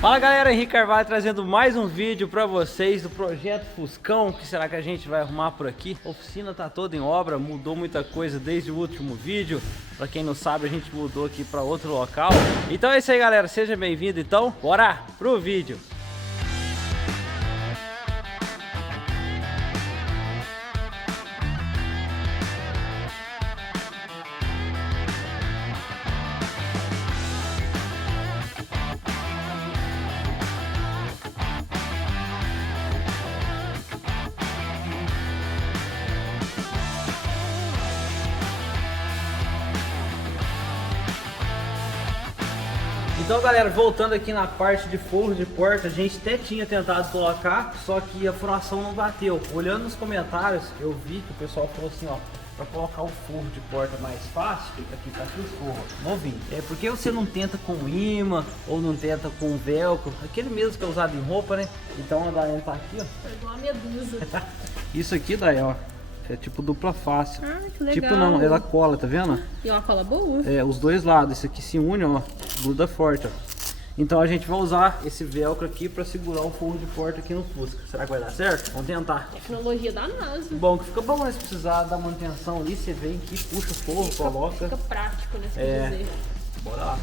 Fala galera, Henrique Carvalho trazendo mais um vídeo pra vocês do projeto Fuscão. O que será que a gente vai arrumar por aqui? A oficina tá toda em obra, mudou muita coisa desde o último vídeo. Pra quem não sabe, a gente mudou aqui pra outro local. Então é isso aí galera, seja bem-vindo então. Bora pro vídeo. Então galera, voltando aqui na parte de forro de porta, a gente até tinha tentado colocar, só que a furação não bateu. Olhando nos comentários, eu vi que o pessoal falou assim, ó, para colocar o forro de porta mais fácil, aqui tá aqui o forro, novinho. É porque você não tenta com imã, ou não tenta com velcro, aquele mesmo que é usado em roupa, né? Então a Daiane tá aqui, ó. É igual a medusa. Isso aqui, Daiane, ó, é tipo dupla face. Ah, que legal. Tipo não, ela cola, tá vendo? E uma cola boa. É, os dois lados, esse aqui se une, ó, gruda forte, ó. Então a gente vai usar esse velcro aqui para segurar o forro de porta aqui no Fusca. Será que vai dar certo? Vamos tentar. Tecnologia da NASA. Bom, que fica bom, né? Se precisar dar manutenção ali, você vem aqui, puxa o forro, coloca. Fica prático, né? Se dizer. Bora lá.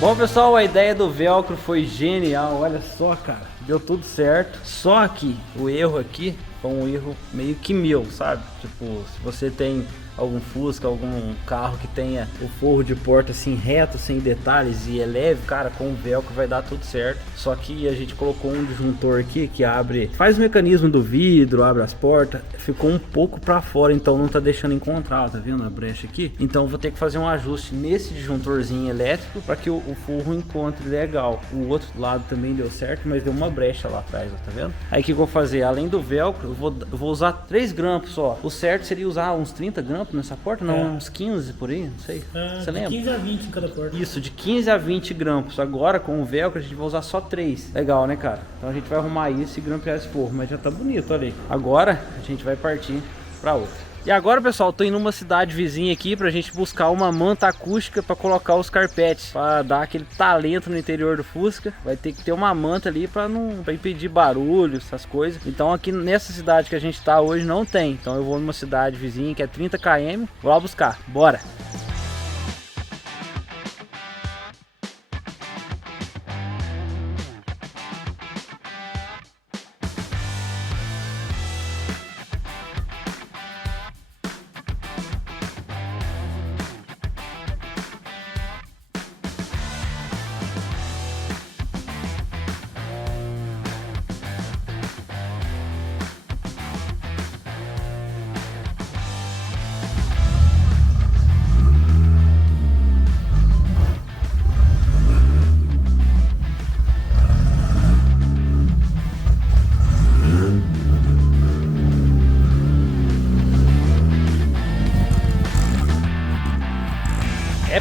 Bom pessoal, a ideia do velcro foi genial, olha só cara, deu tudo certo. Só que o erro aqui foi um erro meio que meu, sabe? Tipo, se você tem algum Fusca, algum carro que tenha o forro de porta assim reto, sem detalhes e é leve, cara, com o velcro vai dar tudo certo. Só que a gente colocou um disjuntor aqui que abre, faz o mecanismo do vidro, abre as portas, ficou um pouco para fora, então não tá deixando encontrar, tá vendo a brecha aqui? Então eu vou ter que fazer um ajuste nesse disjuntorzinho elétrico para que o forro encontre legal. O outro lado também deu certo, mas deu uma brecha lá atrás, ó, tá vendo? Aí o que eu vou fazer? Além do velcro, eu vou usar 3 grampos só. O certo seria usar uns 30 grampos nessa porta, não, uns 15 por aí, não sei. Você lembra? De 15 a 20 em cada porta. Isso, de 15 a 20 grampos. Agora com o velcro a gente vai usar só 3. Legal, né, cara? Então a gente vai arrumar isso e grampear esse forro, mas já tá bonito, olha aí. Agora a gente vai partir pra outra. E agora, pessoal, tô indo numa cidade vizinha aqui pra gente buscar uma manta acústica pra colocar os carpetes, pra dar aquele talento no interior do Fusca. Vai ter que ter uma manta ali pra impedir barulho, essas coisas. Então aqui nessa cidade que a gente tá hoje não tem. Então eu vou numa cidade vizinha que é 30 km, vou lá buscar. Bora!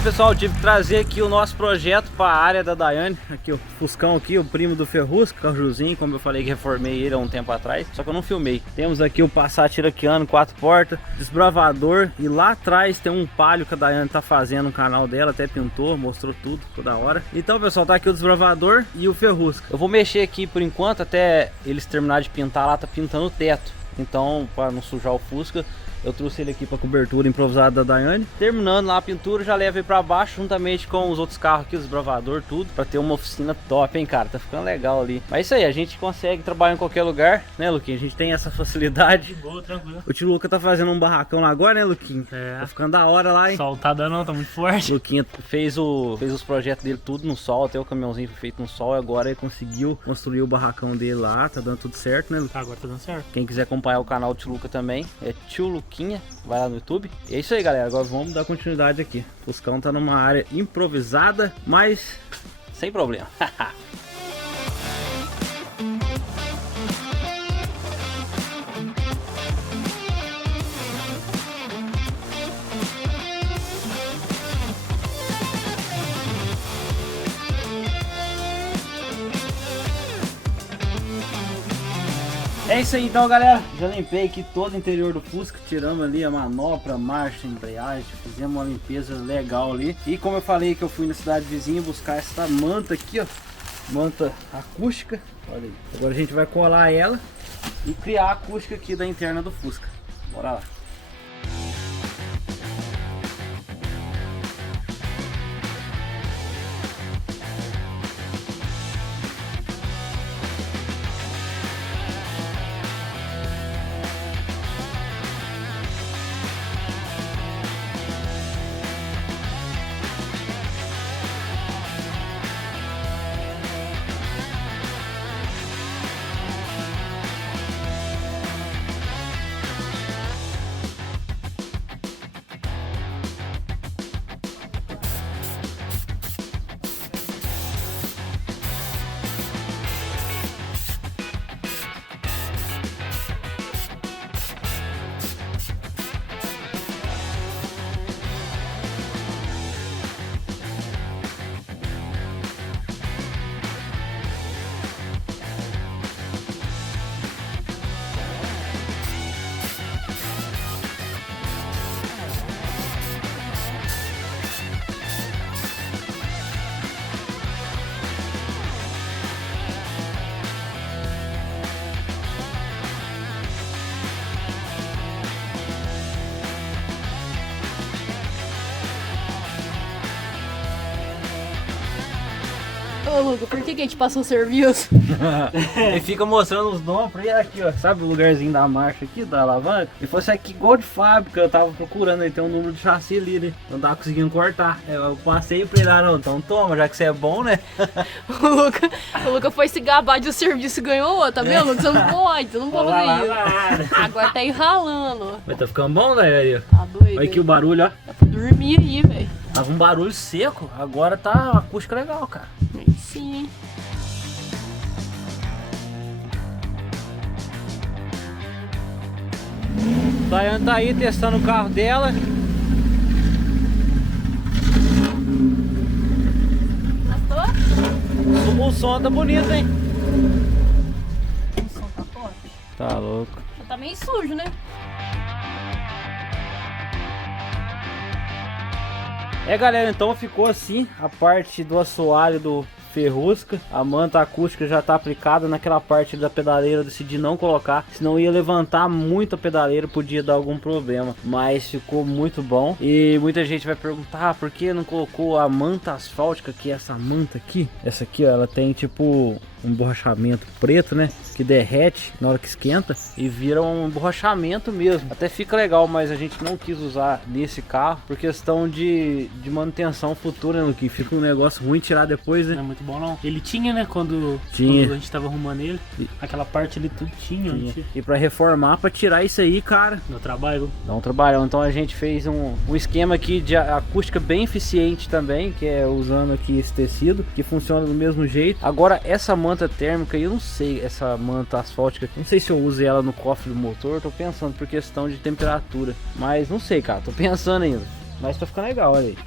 Pessoal, tive que trazer aqui o nosso projeto para a área da Daiane. Aqui o Fuscão aqui, o primo do Ferrusca, Cajuzinho, como eu falei que reformei ele há um tempo atrás, só que eu não filmei. Temos aqui o Passat iraquiano, 4 portas, desbravador, e lá atrás tem um Palio que a Daiane tá fazendo no canal dela, até pintou, mostrou tudo, toda hora. Então pessoal, tá aqui o desbravador e o Ferrusca. Eu vou mexer aqui por enquanto, até eles terminarem de pintar lá, tá pintando o teto. Então, para não sujar o Fusca, Eu trouxe ele aqui pra cobertura improvisada da Daiane. Terminando lá a pintura, já levo ele pra baixo, juntamente com os outros carros aqui, os bravador, tudo, pra ter uma oficina top, hein, cara. Tá ficando legal ali. Mas é isso aí, a gente consegue trabalhar em qualquer lugar, né, Luquinha? A gente tem essa facilidade. De boa, tranquilo. O tio Luca tá fazendo um barracão lá agora, né, Luquinha? É. Tá ficando da hora lá, hein? Sol tá dando, tá muito forte. Luquinha fez os projetos dele tudo no sol, até o caminhãozinho foi feito no sol, e agora ele conseguiu construir o barracão dele lá, tá dando tudo certo, né, Luquinha? Tá, agora tá dando certo. Quem quiser acompanhar o canal do Tio Luca também, é Tio Luquinha, vai lá no YouTube. E é isso aí, galera, agora vamos dar continuidade aqui. O Fuscão tá numa área improvisada, mas sem problema. É isso aí então, galera, já limpei aqui todo o interior do Fusca, tiramos ali a manopla, marcha, embreagem, fizemos uma limpeza legal ali. E como eu falei que eu fui na cidade vizinha buscar essa manta aqui, ó, manta acústica, olha aí. Agora a gente vai colar ela e criar a acústica aqui da interna do Fusca. Bora lá. Ô, Luca, por que a gente passou o serviço? Ele fica mostrando os nomes pra ele aqui, ó. Sabe o lugarzinho da marcha aqui, da alavanca? E fosse aqui igual de fábrica, eu tava procurando, aí tem um número de chassi ali, né? Não tava conseguindo cortar. Eu passei pra ele, não, então toma, já que você é bom, né? O Luca foi se gabar de um serviço e ganhou outro, tá vendo? Você não pode, você não pode fazer isso. Agora tá enralando. Mas tá ficando bom, né? Aí, ó. Tá doido. Olha aqui o barulho, ó. Dá pra dormir aí, velho. Tava um barulho seco, agora tá uma acústica legal, cara. Aí sim, hein? A Daiane tá aí testando o carro dela. Gostou? O som tá bonito, hein? O som tá top. Tá louco. Tá meio sujo, né? É, galera, então ficou assim a parte do assoalho do Ferrusca. A manta acústica já tá aplicada naquela parte da pedaleira. Eu decidi não colocar, senão ia levantar muito a pedaleira, podia dar algum problema. Mas ficou muito bom. E muita gente vai perguntar, por que não colocou a manta asfáltica, que é essa manta aqui? Essa aqui, ó, ela tem tipo um borrachamento preto, né, que derrete na hora que esquenta e vira um borrachamento mesmo. Até fica legal, mas a gente não quis usar nesse carro por questão de manutenção futura, né, que fica um negócio ruim tirar depois, né? Não é muito bom não. Ele tinha, né, quando a gente tava arrumando ele, aquela parte ali tudo tinha. E pra reformar, pra tirar isso aí, cara, No trabalho. dá um trabalhão. Então a gente fez um esquema aqui de acústica bem eficiente também, que é usando aqui esse tecido, que funciona do mesmo jeito. Agora essa manta térmica, eu não sei, essa manta asfáltica, não sei se eu uso ela no cofre do motor, tô pensando por questão de temperatura, mas não sei, cara, tô pensando ainda, mas tá ficando legal, olha aí.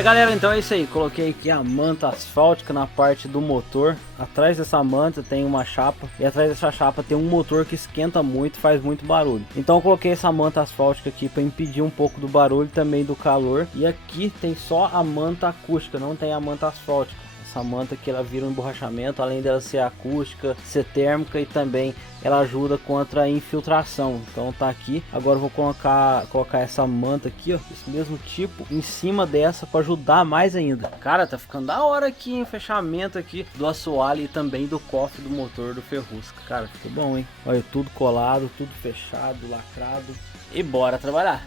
Galera, então é isso aí, coloquei aqui a manta asfáltica na parte do motor. Atrás dessa manta tem uma chapa e atrás dessa chapa tem um motor que esquenta muito, faz muito barulho. Então eu coloquei essa manta asfáltica aqui para impedir um pouco do barulho e também do calor. E aqui tem só a manta acústica, não tem a manta asfáltica. Essa manta aqui ela vira um emborrachamento, além dela ser acústica, ser térmica e também ela ajuda contra a infiltração. Então tá aqui. Agora eu vou colocar essa manta aqui, ó, esse mesmo tipo, em cima dessa para ajudar mais ainda. Cara, tá ficando da hora aqui, hein? O fechamento aqui do assoalho e também do cofre do motor do Ferrusca. Cara, ficou bom, hein? Olha, tudo colado, tudo fechado, lacrado. E bora trabalhar.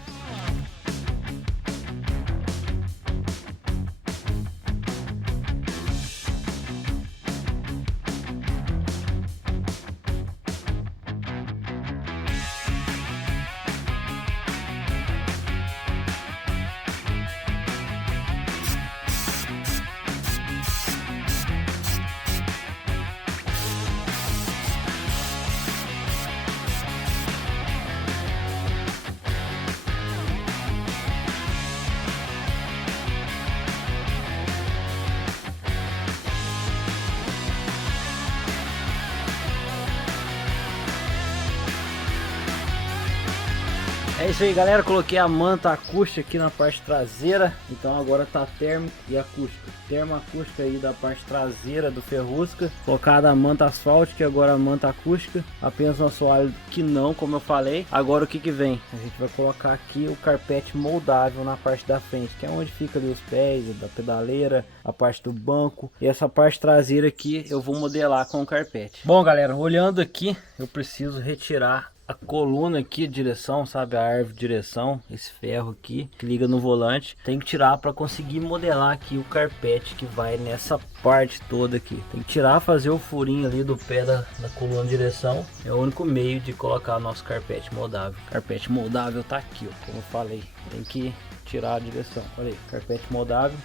É isso aí, galera, coloquei a manta acústica aqui na parte traseira, então agora tá térmico e acústica. Termoacústica aí da parte traseira do Ferrusca, colocada a manta asfáltica e agora a manta acústica, apenas um assoalho que não, como eu falei. Agora o que que vem? A gente vai colocar aqui o carpete moldável na parte da frente, que é onde fica ali os pés da pedaleira, a parte do banco, e essa parte traseira aqui eu vou modelar com o carpete. Bom, galera, olhando aqui, eu preciso retirar a coluna aqui de direção, sabe, a árvore de direção, esse ferro aqui que liga no volante, tem que tirar para conseguir modelar aqui o carpete que vai nessa parte toda aqui. Tem que tirar, fazer o furinho ali do pé da coluna de direção, é o único meio de colocar nosso carpete moldável. Carpete moldável tá aqui, ó, como eu falei, tem que tirar a direção. Olha aí, carpete moldável,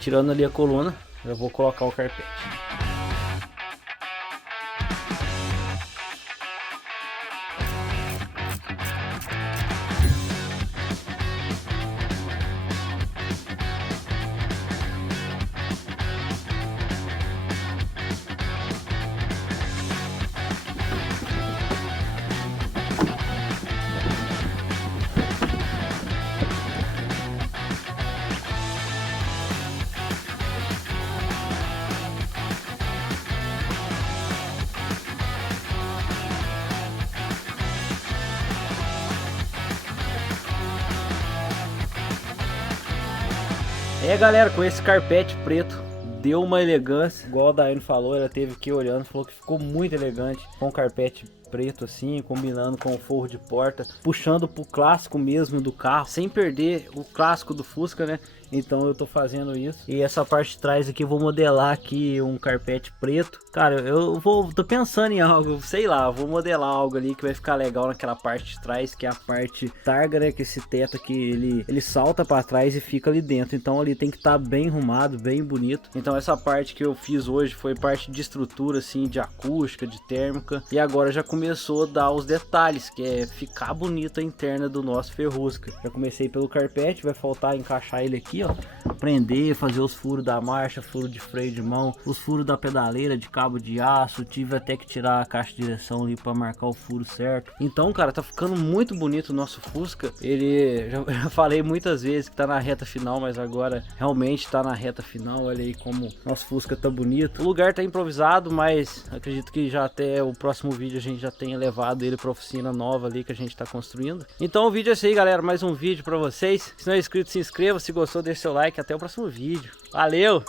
tirando ali a coluna, eu vou colocar o carpete. Galera, com esse carpete preto deu uma elegância, igual a Daiane falou, ela teve aqui olhando, falou que ficou muito elegante com o carpete preto assim, combinando com o forro de porta, puxando pro clássico mesmo do carro, sem perder o clássico do Fusca, né? Então eu tô fazendo isso. E essa parte de trás aqui eu vou modelar aqui um carpete preto. Cara, tô pensando em algo, sei lá, vou modelar algo ali que vai ficar legal naquela parte de trás, que é a parte targa, né? Que esse teto aqui, ele salta para trás e fica ali dentro. Então ali tem que estar bem arrumado, bem bonito. Então essa parte que eu fiz hoje foi parte de estrutura, assim, de acústica, de térmica. E agora já começou a dar os detalhes, que é ficar bonita a interna do nosso Ferrusca. Já comecei pelo carpete, vai faltar encaixar ele aqui, ó, prender, fazer os furos da marcha, furo de freio de mão, os furos da pedaleira de cabo de aço. Tive até que tirar a caixa de direção ali para marcar o furo certo. Então, cara, tá ficando muito bonito o nosso Fusca. Ele, já falei muitas vezes que tá na reta final, mas agora realmente tá na reta final. Olha aí como nosso Fusca tá bonito. O lugar tá improvisado, mas acredito que já até o próximo vídeo a gente já tenha levado ele pra oficina nova ali que a gente tá construindo. Então o vídeo é esse aí, galera, mais um vídeo pra vocês. Se não é inscrito, se inscreva, se gostou deixe seu like, até o próximo vídeo. Valeu!